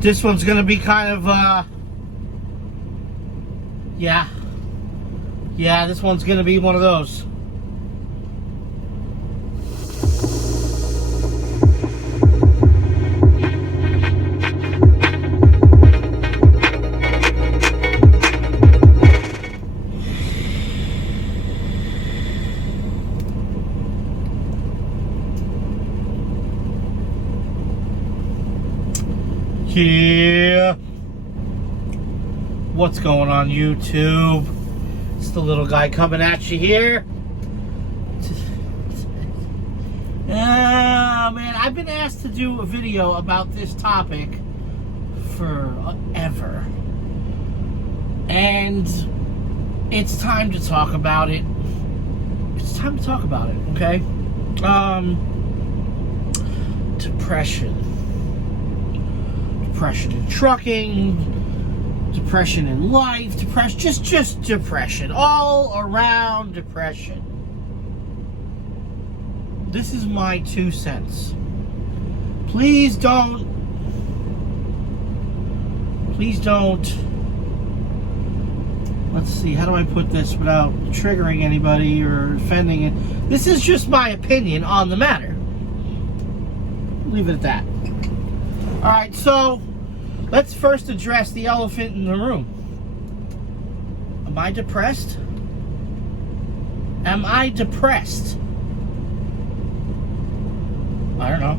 This one's gonna be kind of, yeah, this one's gonna be one of those. Yeah. What's going on, YouTube? It's the little guy coming at you here. Man, I've been asked to do a video about this topic forever. And it's time to talk about it. It's time to talk about it, okay? Depression. Depression in trucking, depression in life, just depression, all around depression. This is my 2 cents. Please don't, let's see, how do I put this without triggering anybody or offending it? This is just my opinion on the matter. Leave it at that. Alright, so let's first address the elephant in the room. Am I depressed? Am I depressed? I don't know.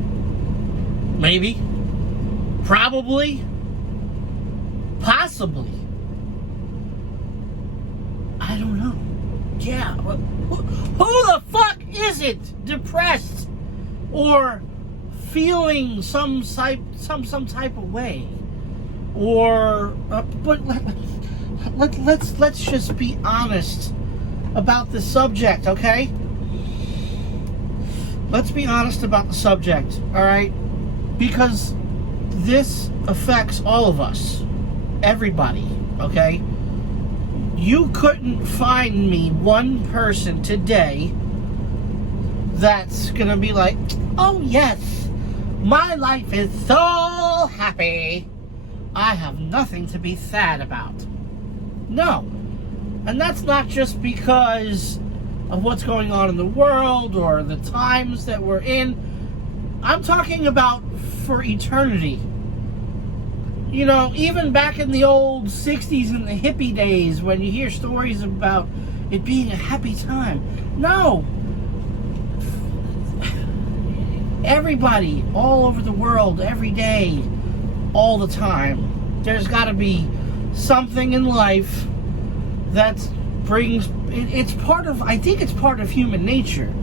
Maybe. Probably. Possibly. I don't know. Yeah. Who the fuck isn't depressed or feeling some type of way? Or but let's just be honest about the subject, okay? Let's be honest about the subject, all right? Because this affects all of us, everybody, okay? You couldn't find me one person today that's gonna be like, oh yes, my life is so happy, I have nothing to be sad about. No. And that's not just because of what's going on in the world or the times that we're in. I'm talking about for eternity. You know, even back in the old 60s and the hippie days when you hear stories about it being a happy time. No. Everybody, all over the world, every day, all the time, there's got to be something in life that brings, it's part of, I think it's part of human nature.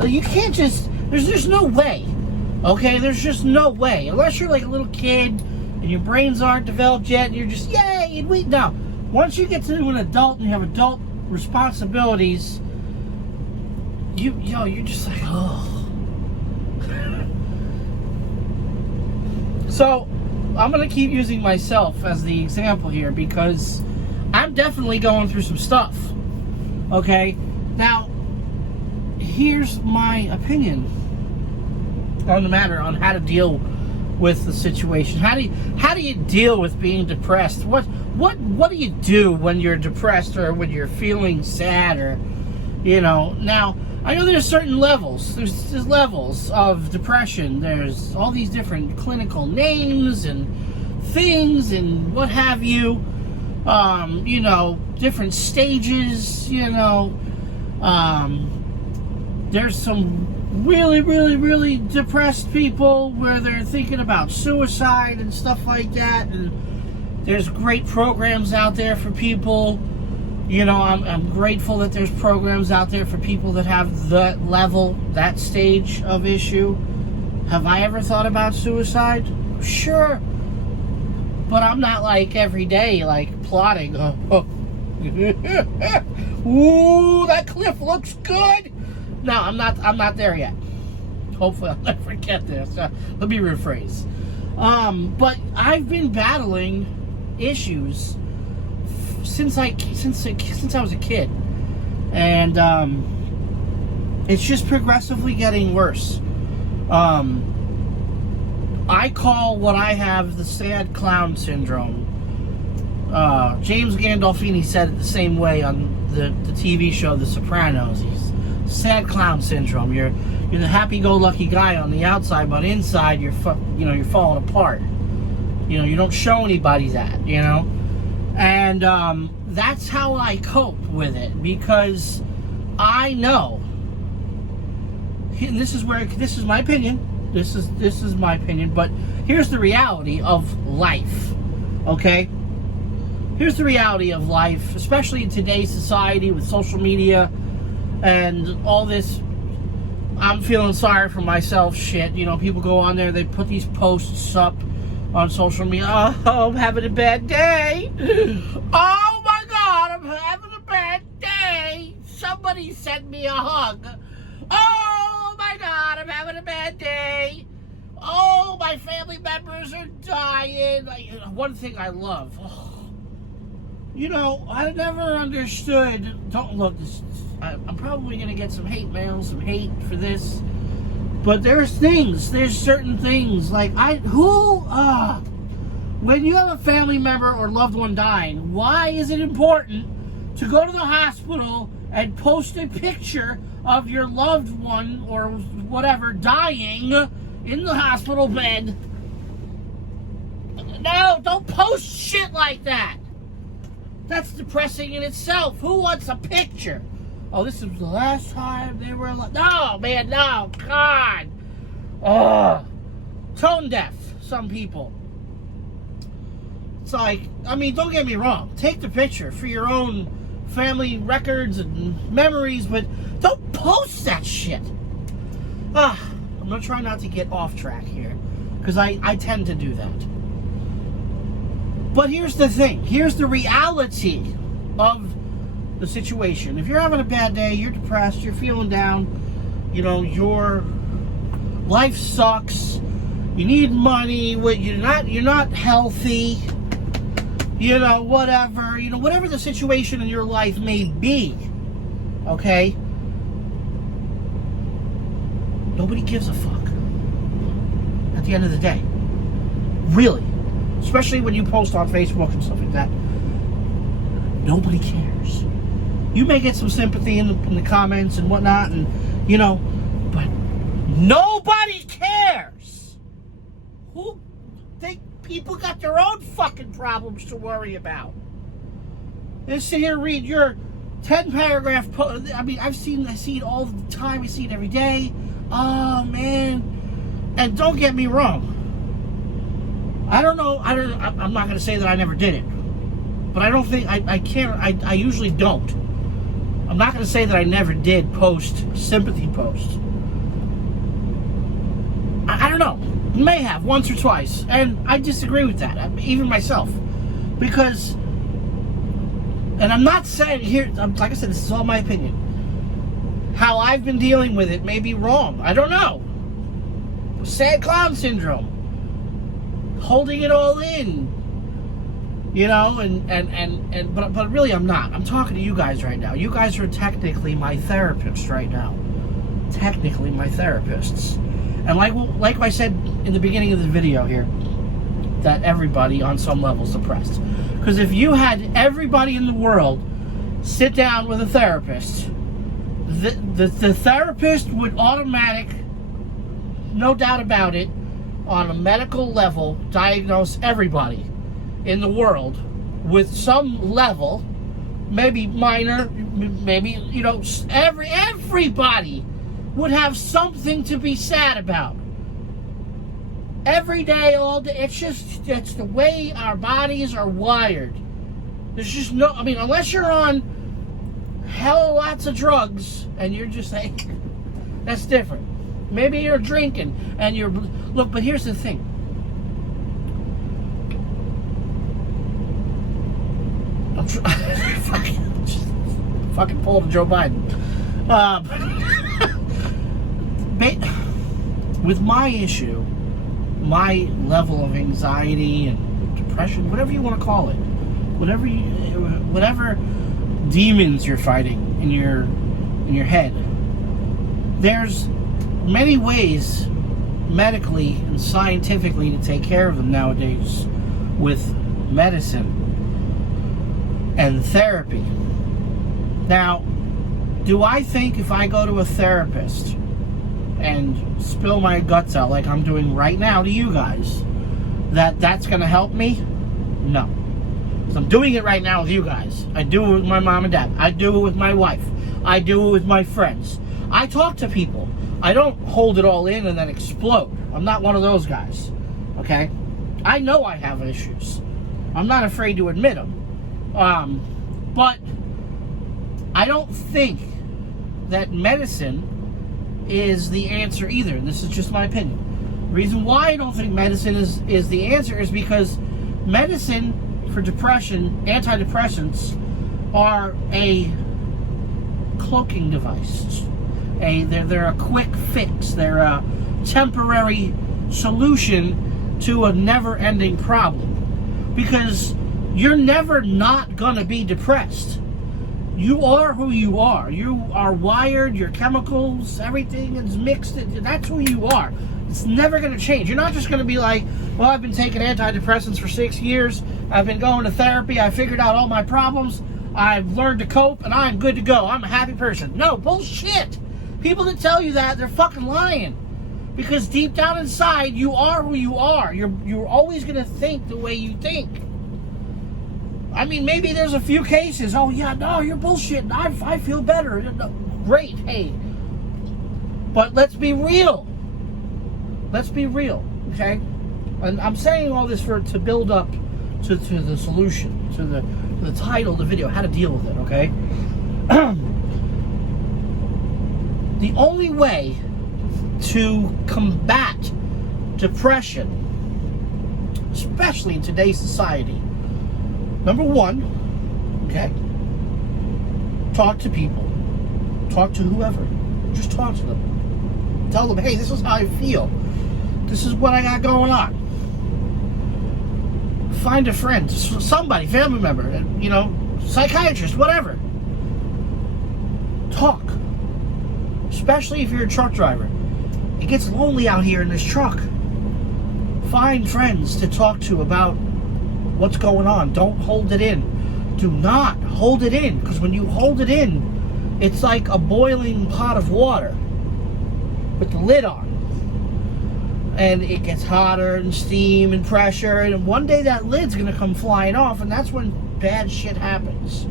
You can't just, there's no way, okay? There's just no way, unless you're like a little kid and your brains aren't developed yet and you're just, yay, and we, no. Once you get to an adult and you have adult responsibilities, you're just like, oh. So, I'm going to keep using myself as the example here because I'm definitely going through some stuff. Okay? Now, here's my opinion on the matter on how to deal with the situation. How do you deal with being depressed? What do you do when you're depressed or when you're feeling sad or, you know? Now, I know there's certain levels. There's levels of depression. There's all these different clinical names and things and what have you. You know, different stages, you know. There's some really depressed people where they're thinking about suicide and stuff like that. And there's great programs out there for people. You know, I'm grateful that there's programs out there for people that have that level, that stage of issue. Have I ever thought about suicide? Sure. But I'm not like every day, like plotting. Ooh, that cliff looks good. No, I'm not there yet. Hopefully I'll never get there. So let me rephrase. But I've been battling issues since I was a kid, and it's just progressively getting worse. I call what I have the sad clown syndrome. James Gandolfini said it the same way on the TV show The Sopranos. He's sad clown syndrome. You're the happy-go-lucky guy on the outside, but inside you're falling apart. You don't show anybody that, And that's how I cope with it, because I know. And this is my opinion. This is my opinion, but here's the reality of life. Okay? Here's the reality of life, especially in today's society with social media and all this I'm feeling sorry for myself shit. People go on there, they put these posts up on social media. Oh, I'm having a bad day. Oh my God, I'm having a bad day. Somebody send me a hug. Oh my God, I'm having a bad day. Oh, my family members are dying. One thing I love. I never understood. Don't look. I'm probably gonna get some hate mail, some hate for this. But there's certain things like when you have a family member or loved one dying, why is it important to go to the hospital and post a picture of your loved one or whatever dying in the hospital bed? No, don't post shit like that. That's depressing in itself. Who wants a picture? Oh, this is the last time they were alive. No, man, no. God. Oh. Tone deaf, some people. It's like, don't get me wrong. Take the picture for your own family records and memories, but don't post that shit. I'm going to try not to get off track here, because I tend to do that. But here's the thing. Here's the reality of the situation. If you're having a bad day, you're depressed, you're feeling down, your life sucks, you need money, you're not healthy, whatever the situation in your life may be, okay? Nobody gives a fuck at the end of the day. Really. Especially when you post on Facebook and stuff like that. Nobody cares. You may get some sympathy in the comments and whatnot, and but nobody cares. People got their own fucking problems to worry about. They sit here and read your 10-paragraph post. I see it all the time. I see it every day. Oh man. And don't get me wrong. I'm not going to say that I never did it, but I don't think I can't. I usually don't. I'm not going to say that I never did post sympathy posts. I don't know. May have once or twice, and I disagree with that. Even myself, because, and I'm not saying here. Like I said, this is all my opinion. How I've been dealing with it may be wrong. I don't know. Sad clown syndrome. Holding it all in, but really I'm not. I'm talking to you guys right now. You guys are technically my therapists right now. Technically my therapists. And like I said in the beginning of the video here, that everybody on some level is depressed. Because if you had everybody in the world sit down with a therapist, the therapist would no doubt about it, on a medical level, diagnose everybody in the world with some level, maybe minor, maybe, everybody would have something to be sad about. Every day, all day. It's the way our bodies are wired. There's just no, unless you're on hell lots of drugs and you're just like, that's different. Maybe you're drinking and look, but here's the thing. I'm fucking pulled a Joe Biden. With my issue, my level of anxiety and depression, whatever you want to call it, whatever demons you're fighting in your head, there's many ways medically and scientifically to take care of them nowadays with medicine and therapy. Now, do I think if I go to a therapist and spill my guts out like I'm doing right now to you guys, that that's going to help me? No. Because I'm doing it right now with you guys. I do it with my mom and dad. I do it with my wife. I do it with my friends. I talk to people. I don't hold it all in and then explode. I'm not one of those guys. Okay? I know I have issues. I'm not afraid to admit them. But I don't think that medicine is the answer either. This is just my opinion. The reason why I don't think medicine is the answer is because medicine for depression, antidepressants, are a cloaking device. They're a quick fix. They're a temporary solution to a never-ending problem. Because you're never not gonna be depressed. You are who you are. You are wired, your chemicals, everything is mixed. That's who you are. It's never going to change. You're not just going to be like, well, I've been taking antidepressants for 6 years. I've been going to therapy. I figured out all my problems. I've learned to cope, and I'm good to go. I'm a happy person. No, bullshit. People that tell you that, they're fucking lying. Because deep down inside, you are who you are. You're always going to think the way you think. I mean, maybe there's a few cases. Oh, yeah, no, you're bullshit. I feel better. Great, hey. But let's be real. Let's be real, okay? And I'm saying all this to build up to the solution, to the title of the video, how to deal with it, okay? The only way to combat depression, especially in today's society, number one, okay, talk to people. Talk to whoever. Just talk to them. Tell them, hey, this is how I feel. This is what I got going on. Find a friend, somebody, family member, psychiatrist, whatever. Talk. Especially if you're a truck driver. It gets lonely out here in this truck. Find friends to talk to about what's going on. Don't hold it in. Do not hold it in, because when you hold it in, it's like a boiling pot of water with the lid on, and it gets hotter and steam and pressure, and one day that lid's gonna come flying off, and that's when bad shit happens.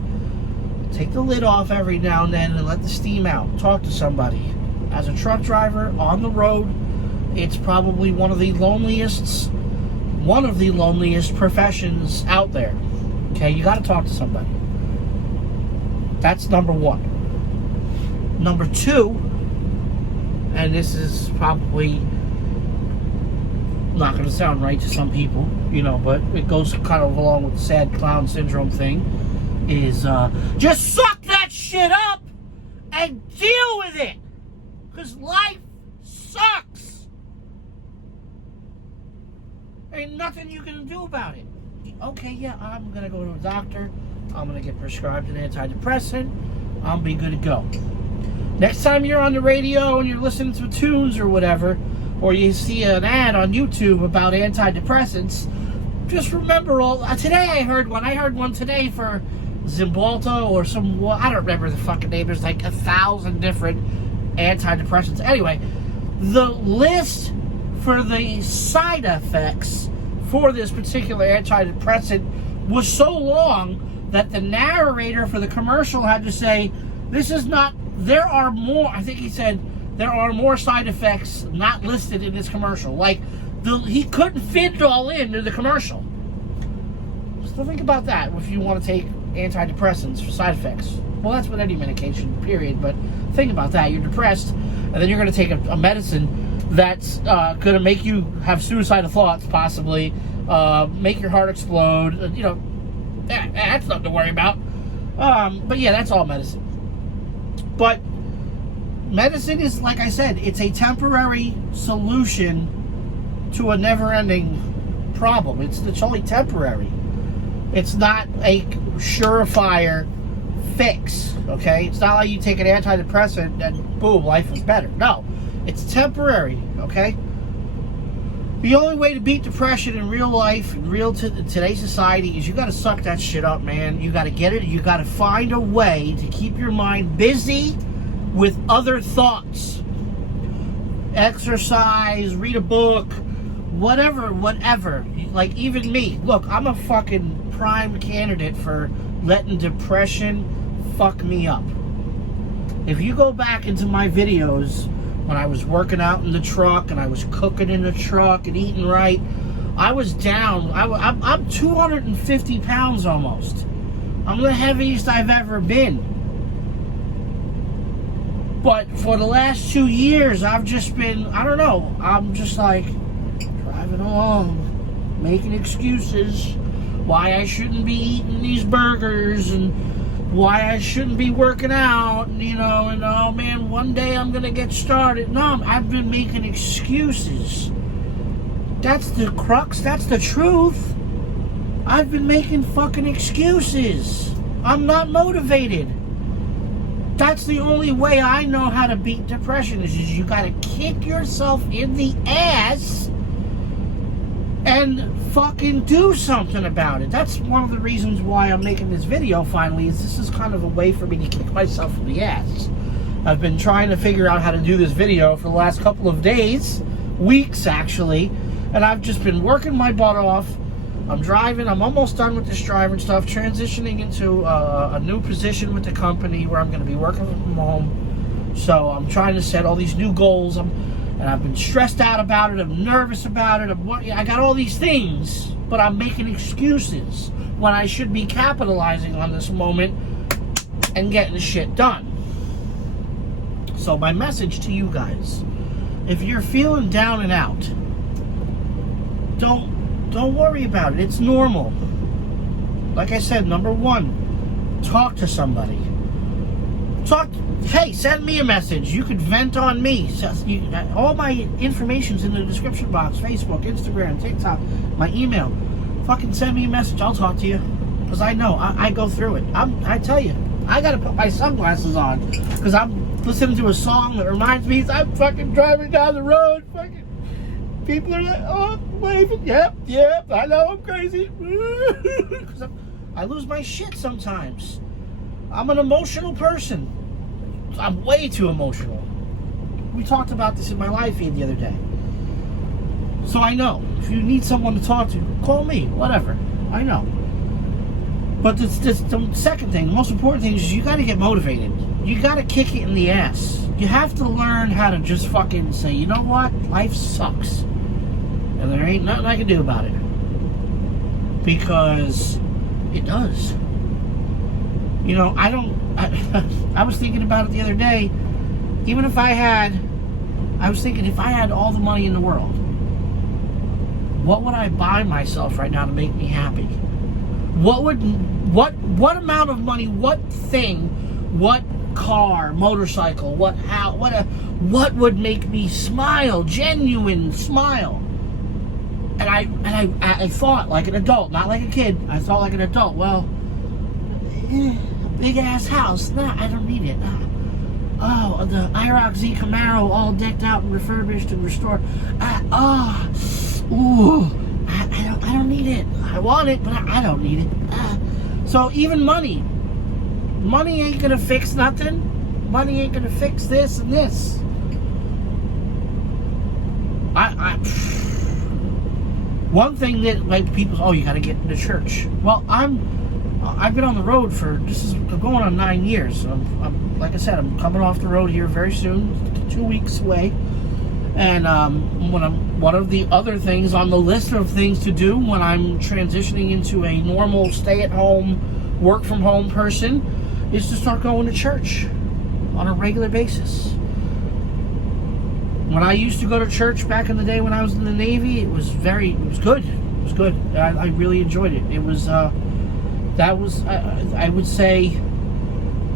Take the lid off every now and then and let the steam out. Talk to somebody. As a truck driver on the road, it's probably one of the loneliest professions out there. Okay, you got to talk to somebody. That's number one. Number two, and this is probably not going to sound right to some people, but it goes kind of along with the sad clown syndrome thing, is just suck that shit up and deal with it, because life sucks. Ain't nothing you can do about it. Okay, yeah, I'm going to go to a doctor. I'm going to get prescribed an antidepressant. I'll be good to go. Next time you're on the radio and you're listening to tunes or whatever, or you see an ad on YouTube about antidepressants, just remember today I heard one today for Zymbalta or I don't remember the fucking name. There's like 1,000 different antidepressants. Anyway, the list for the side effects for this particular antidepressant was so long that the narrator for the commercial had to say, there are more, I think he said, there are more side effects not listed in this commercial. Like, he couldn't fit it all into the commercial. So think about that if you want to take antidepressants for side effects. Well, that's with any medication, period. But think about that. You're depressed, and then you're going to take a medicine that's going to make you have suicidal thoughts, possibly, make your heart explode. That's nothing to worry about. But yeah, that's all medicine. But medicine is, like I said, it's a temporary solution to a never-ending problem. It's only temporary. It's not a surefire fix, okay? It's not like you take an antidepressant and boom, life is better. No, it's temporary, okay? The only way to beat depression in real life, in today's society, is you got to suck that shit up, man. You got to get it. You got to find a way to keep your mind busy with other thoughts. Exercise, read a book, whatever. Like, even me. Look, I'm a fucking prime candidate for letting depression fuck me up. If you go back into my videos when I was working out in the truck and I was cooking in the truck and eating right, I was down. I'm 250 pounds almost. I'm the heaviest I've ever been. But for the last 2 years, I've just been, I don't know, I'm just like driving along, making excuses why I shouldn't be eating these burgers and why I shouldn't be working out, and, you know, and oh man, one day I'm gonna get started. No, I've been making excuses. That's the crux, that's the truth. I've been making fucking excuses. I'm not motivated. That's the only way I know how to beat depression, is you gotta kick yourself in the ass and fucking do something about it. That's one of the reasons why I'm making this video finally, is this is kind of a way for me to kick myself in the ass. I've been trying to figure out how to do this video for the last couple of days, weeks actually, and I've just been working my butt off. I'm driving, I'm almost done with this driving stuff, transitioning into a new position with the company where I'm going to be working from home. So I'm trying to set all these new goals. And I've been stressed out about it. I'm nervous about it. I got all these things, but I'm making excuses when I should be capitalizing on this moment and getting shit done. So my message to you guys, if you're feeling down and out, don't worry about it. It's normal. Like I said, number one, talk to somebody. Hey, send me a message. You could vent on me. All my information's in the description box. Facebook, Instagram, TikTok, my email. Fucking send me a message. I'll talk to you. Because I know. I go through it. I tell you. I got to put my sunglasses on. Because I'm listening to a song that reminds me. I'm fucking driving down the road. Fucking people are like, oh, waving. Yep, I know I'm crazy. Because I lose my shit sometimes. I'm an emotional person. I'm way too emotional. We talked about this in my live feed the other day. So I know. If you need someone to talk to, call me. Whatever. I know. But the second thing, the most important thing is you got to get motivated. You got to kick it in the ass. You have to learn how to just fucking say, you know what? Life sucks. And there ain't nothing I can do about it. Because it does. You know, I was thinking about it the other day. Even if I was thinking if I had all the money in the world, what would I buy myself right now to make me happy? What amount of money, what thing, what car, motorcycle, what would make me smile, genuine smile? And I thought like an adult, not like a kid. I thought like an adult. Well, big ass house. Nah, I don't need it. Oh, the IROC Z Camaro, all decked out and refurbished and restored. I don't need it. I want it, but I don't need it. So even money ain't gonna fix nothing. Money ain't gonna fix this and this. One thing that, like, people, you got to get into church. Well, I've been on the road for, going on 9 years. I'm like I said, I'm coming off the road here very soon, 2 weeks away. And one of the other things on the list of things to do when I'm transitioning into a normal stay-at-home, work-from-home person is to start going to church on a regular basis. When I used to go to church back in the day when I was in the Navy, it was good. It was good. I really enjoyed it. It was, I would say,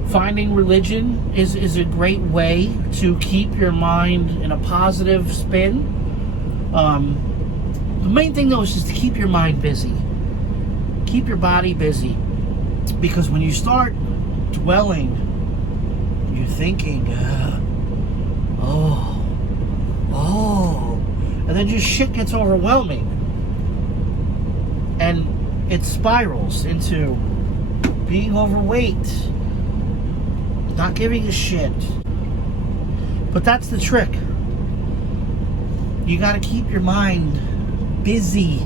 finding religion is a great way to keep your mind in a positive spin. The main thing, though, is just to keep your mind busy. Keep your body busy. Because when you start dwelling, you're thinking, And then just shit gets overwhelming. And it spirals into being overweight, not giving a shit. But that's the trick. You gotta keep your mind busy.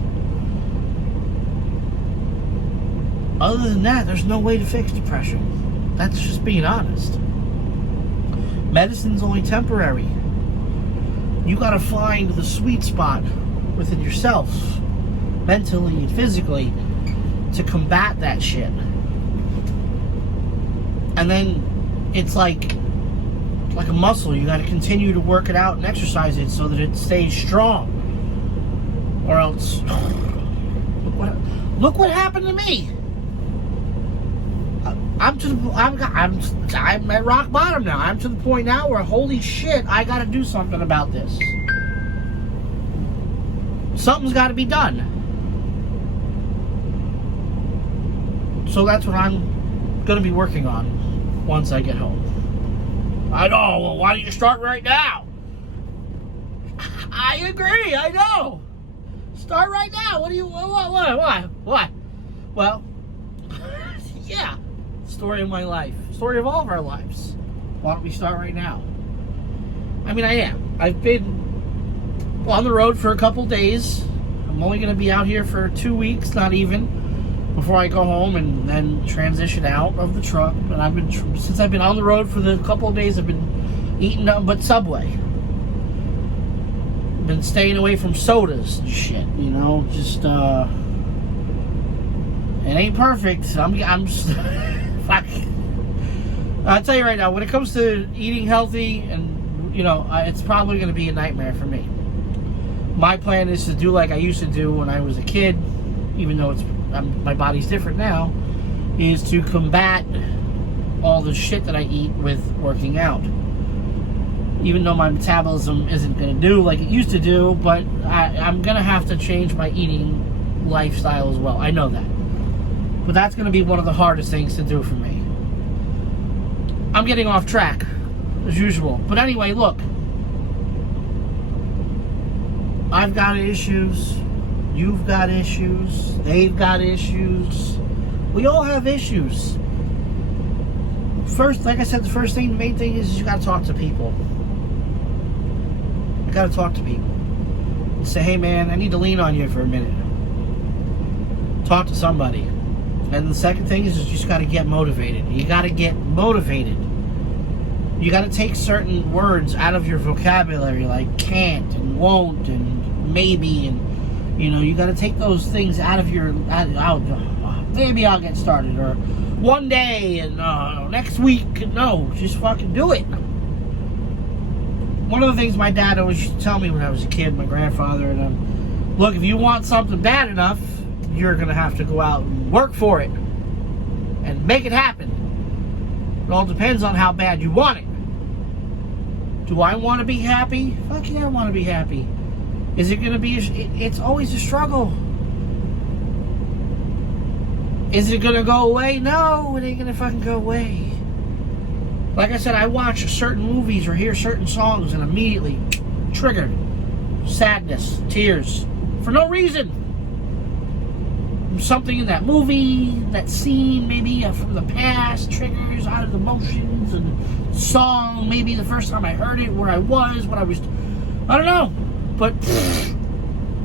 Other than that, there's no way to fix depression. That's just being honest. Medicine's only temporary. You gotta find the sweet spot within yourself, mentally and physically, to combat that shit. And then it's like a muscle. You gotta continue to work it out and exercise it so that it stays strong. Or else, look what happened to me. I'm at rock bottom now. I'm to the point now where, holy shit, I gotta do something about this. Something's gotta be done. So that's what I'm gonna be working on once I get home. I know, well, why don't you start right now? I agree, I know. Start right now. What do you, what? Well, yeah. Story of my life. Story of all of our lives. Why don't we start right now? I mean, I am. I've been on the road for a couple days. I'm only going to be out here for 2 weeks, not even, before I go home and then transition out of the truck. And since I've been on the road for the couple of days, I've been eating nothing but Subway. Been staying away from sodas and shit, you know, just, it ain't perfect. I'm just... I'll tell you right now, when it comes to eating healthy, and you know, it's probably going to be a nightmare for me. My plan is to do like I used to do when I was a kid, even though my body's different now, is to combat all the shit that I eat with working out. Even though my metabolism isn't going to do like it used to do, but I'm going to have to change my eating lifestyle as well. I know that. But that's going to be one of the hardest things to do for me. I'm getting off track, as usual. But anyway, look. I've got issues. You've got issues. They've got issues. We all have issues. First, like I said, the main thing is you got to talk to people. You got to talk to people. You say, hey man, I need to lean on you for a minute. Talk to somebody. And the second thing is you just got to get motivated. You got to get motivated. You got to take certain words out of your vocabulary, like can't and won't and maybe, and you know, you got to take those things out of your. Maybe I'll get started, or one day, and next week. No, just fucking do it. One of the things my dad always used to tell me when I was a kid, my grandfather, and look, if you want something bad enough, you're going to have to go out and work for it and make it happen. It all depends on how bad you want it. Do I want to be happy? Fuck yeah, I want to be happy. Is it going to be... It's always a struggle. Is it going to go away? No, it ain't going to fucking go away. Like I said, I watch certain movies or hear certain songs and immediately triggered. Sadness, tears. For no reason. Something in that movie, that scene, maybe from the past, triggers out of the emotions, and song, maybe the first time I heard it, where I was, I don't know. But,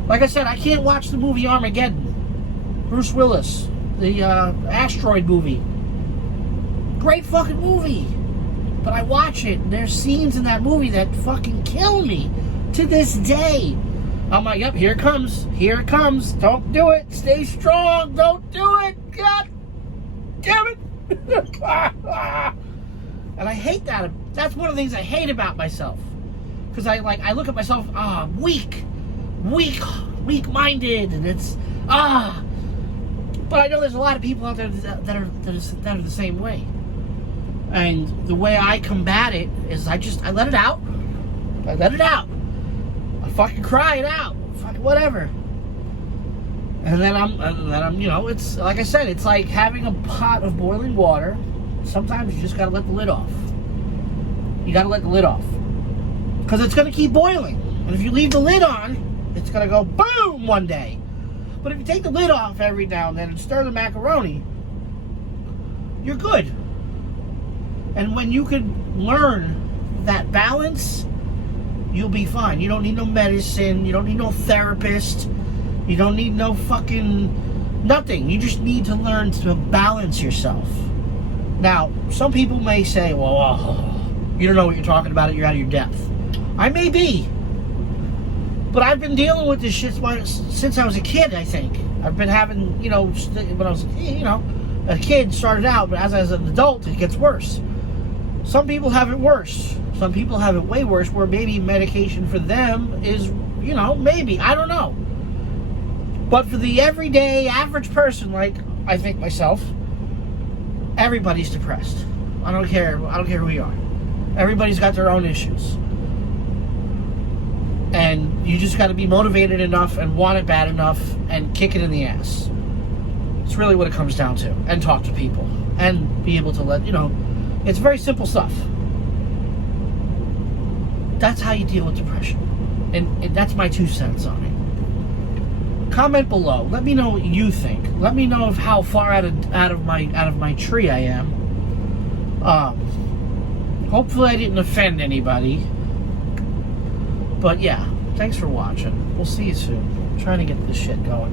like I said, I can't watch the movie Armageddon. Bruce Willis, the asteroid movie. Great fucking movie. But I watch it, and there's scenes in that movie that fucking kill me to this day. I'm like, yep, here it comes. Here it comes. Don't do it. Stay strong. Don't do it. God damn it. And I hate that. That's one of the things I hate about myself. Because I look at myself, weak-minded, and it's, But I know there's a lot of people out there that are the same way. And the way I combat it is I let it out. I let it out. I fucking cry it out. Fucking whatever. And then I'm, you know, it's, like I said, it's like having a pot of boiling water. Sometimes you just gotta let the lid off. You gotta let the lid off. Because it's gonna keep boiling. And if you leave the lid on, it's going to go boom one day. But if you take the lid off every now and then and stir the macaroni, you're good. And when you can learn that balance, you'll be fine. You don't need no medicine. You don't need no therapist. You don't need no fucking nothing. You just need to learn to balance yourself. Now, some people may say, well, you don't know what you're talking about. You're out of your depth. I may be. But I've been dealing with this shit since I was a kid, I think. I've been having, when I was, a kid started out, but as an adult, it gets worse. Some people have it worse. Some people have it way worse, where maybe medication for them is, maybe. I don't know. But for the everyday, average person, like I think myself, everybody's depressed. I don't care who you are. Everybody's got their own issues. And you just got to be motivated enough and want it bad enough and kick it in the ass. It's really what it comes down to. And talk to people. And be able to it's very simple stuff. That's how you deal with depression. And that's my 2 cents on it. Comment below. Let me know what you think. Let me know of how far out of my tree I am. Hopefully I didn't offend anybody. But yeah, thanks for watching. We'll see you soon. I'm trying to get this shit going.